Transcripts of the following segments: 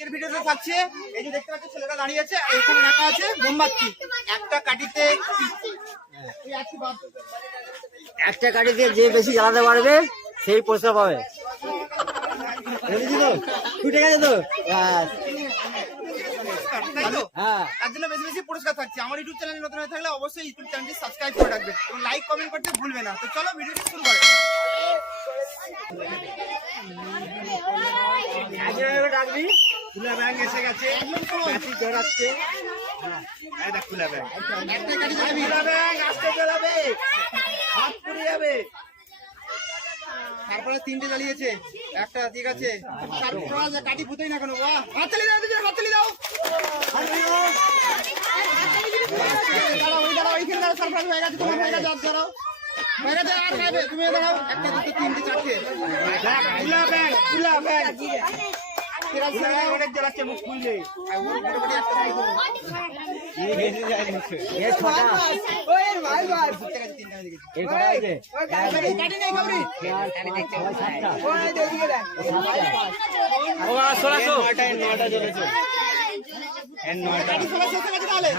আজকের ভিডিওতে থাকছে এই যে দেখতে পাচ্ছ ছেলেটা দাঁড়িয়ে আছে আর এখানে রাখা আছে মোমবাতি। একটা কাঠিতে যে বেশি জ্বালাতে পারবে সেই পুরস্কার পাবে। ছুটে গেছে তো হ্যাঁ, তার জন্য বেশি বেশি পুরস্কার থাকছে। আমার ইউটিউব চ্যানেলে নতুন হয়ে থাকলে অবশ্যই ইউটিউব চ্যানেলটি সাবস্ক্রাইব করে রাখবে এবং লাইক কমেন্ট করতে ভুলবে না। তো চলো ভিডিওটি শুরু করো। ডাকবি খুলা ব্যাং এসে গেছে, কাঠি জড়াচ্ছে। হ্যাঁ দেখ খুলা ব্যাং, একটা কাঠি জড়াবি, খুলা ব্যাং আস্তে জড়াবে, হাত পুড়ে যাবে। তারপরে তিনটে জ্বালিয়েছে, একটা ঠিক আছে। তারপর কাঠি ফুটোই না কেন, হাততালি দাও, হাততালি দাও। দাঁড়াও এইখানে দাঁড়াও, সারপ্রাইজ হয়ে গেছে, তোমার হয়ে গেছে, আর দাঁড়াও হয়ে গেছে, আর খাবে তুমি দাঁড়াও। একটা দুটো তিনটে চারটে, খুলা ব্যাং খুলা ব্যাং অনেক জ্বালাচ্ছে, মুখ খুললে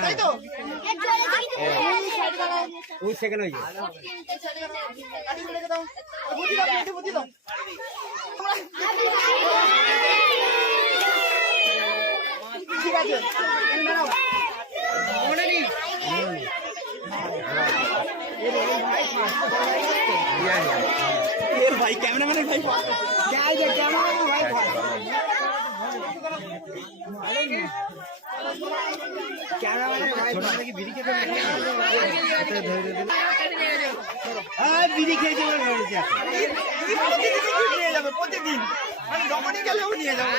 তাই তো ঠিক আছে। ভাই ক্যামেরাম্যানের ভাই বিড়ি খেয়েছে নিয়ে যাবে প্রতিদিন, মানে যখনই গেলেও নিয়ে যাবে।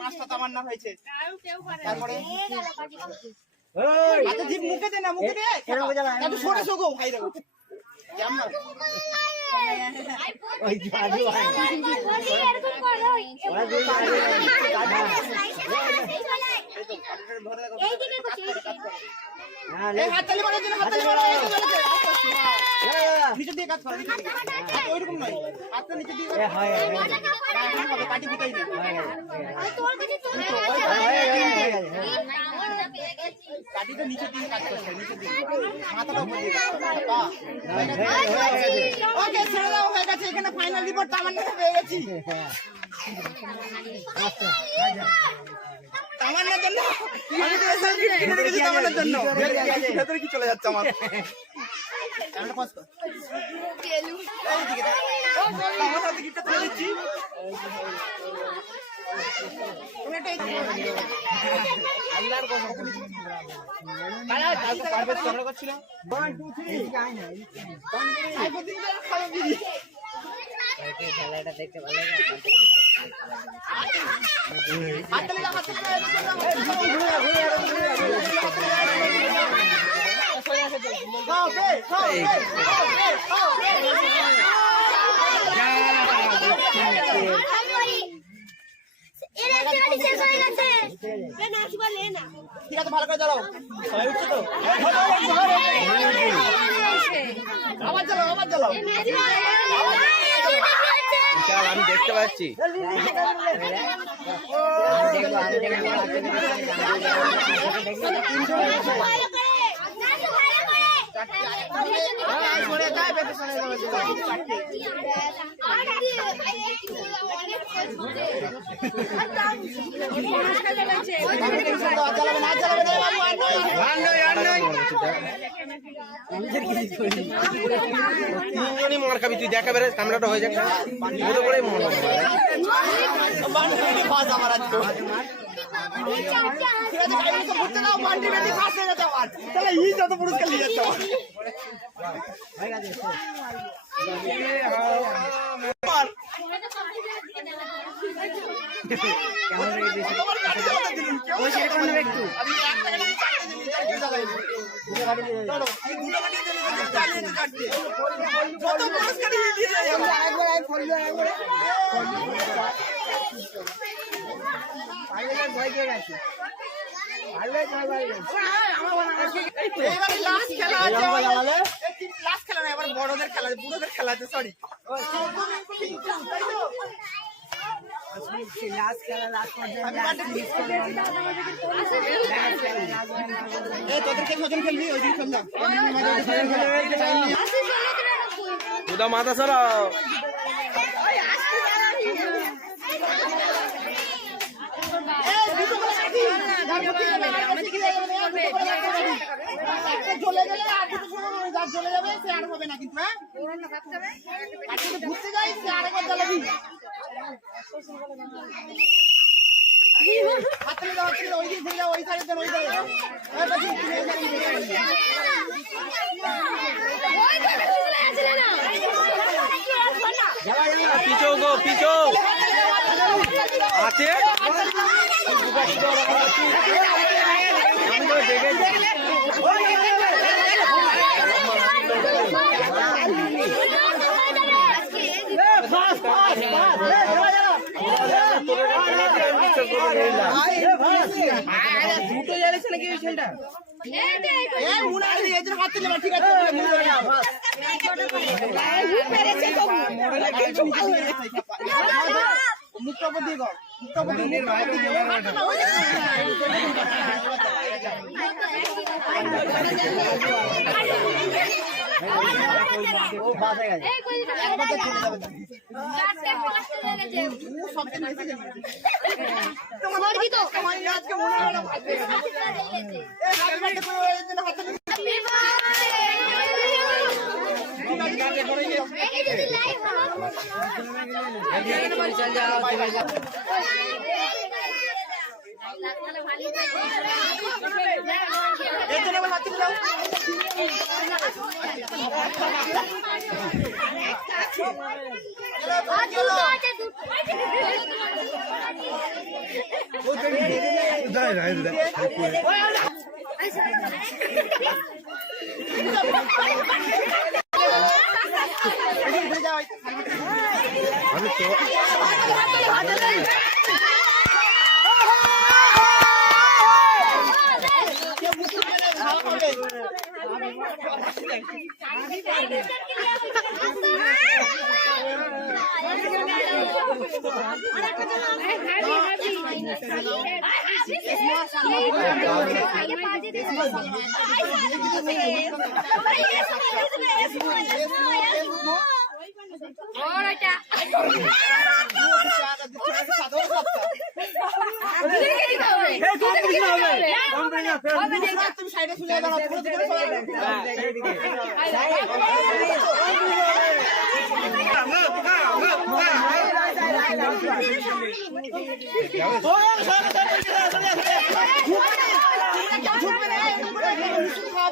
পাঁচটা তামান্না হয়েছে। তারপরে মুখে দে না, মুখে দে সরে শোকো ভাই দেখো হাততালি মারার জন্য হাততালি মারো, নিচে দিয়ে কাজ করো, ওইরকম নয়, হাতটা নিচে দিয়ে কাটি ফুটাই না। কাটিটা নিচে দিয়ে কাজ করছে, নিচে দিয়ে মাথাটা উপরে দিয়ে ওকে ছেড়ে দাও, হয়ে গেছে। এখানে ফাইনাল রিপোর্ট তামান্না হয়ে গেছি। তামান্নার জন্য আমি তো এসে কিনে রেখেছি, তামান্নার জন্য ভেতরে কি চলে যাচ্ছে আমার ক্যামেরা পাস কর। তামান্নার দিকটা তুলে দিচ্ছি। আল্লাহর কসম কালা কালকে পারবে ক্যামেরা করছিল 1 2 3 আই না আই প্রতিদিন খারাপ দিদি এই খেলাটা দেখতে ভালো লাগে। হাততালি দাও, হাততালি দাও, গাও বে গাও ঠিক আছে, ভালো করে জ্বালাও, সবাই উঠছে তো, আবার জ্বালাও, আবার জ্বালাও, আমি দেখতে পাচ্ছি। মার খাবি তুই, দেখা বেড়ে ক্যামেরাটা হয়ে যাবে করে পুরস্কার নিয়ে যাচ্ছে। কর ওই সেটা কোন একটু আমি এক টাকা দিয়ে চারটে দিলি যত পুরস্কার দিয়ে যায় এবারে লাস্ট খেলা আছে লাস্ট খেলা না এবার বড়দের খেলা আছে বুড়োদের খেলা আছে সরি তোদেরকে কজন খেলবি ওই দিন খেললাম মাথা সারা চলে গেলে আর চলে যাবে সে আর হবে না কিন্তু হ্যাঁ ঘুরতে যাই সে আরেকবার জ্বালাবি ওই দিন থেকে ওই সাইডে ওই পিছো গো পিছো আছে আমি তো দেখেছি দুটো জ্বালেছে নাকি ওই ছেলেটা ঠিক আছে মুক্তপতি কর ও বাসে গেছে তুমি সাইডে শুনে দাঁড়াও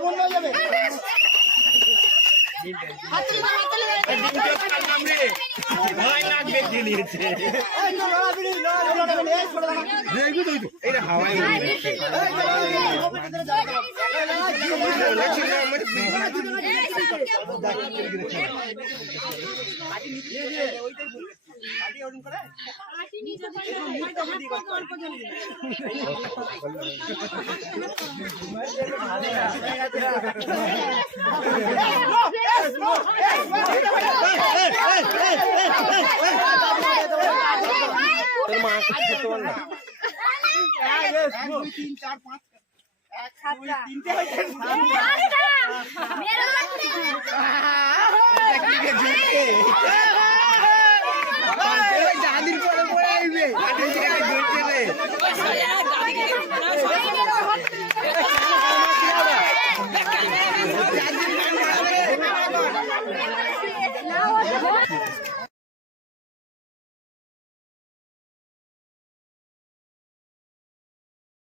বন্ধ হয়ে যাবে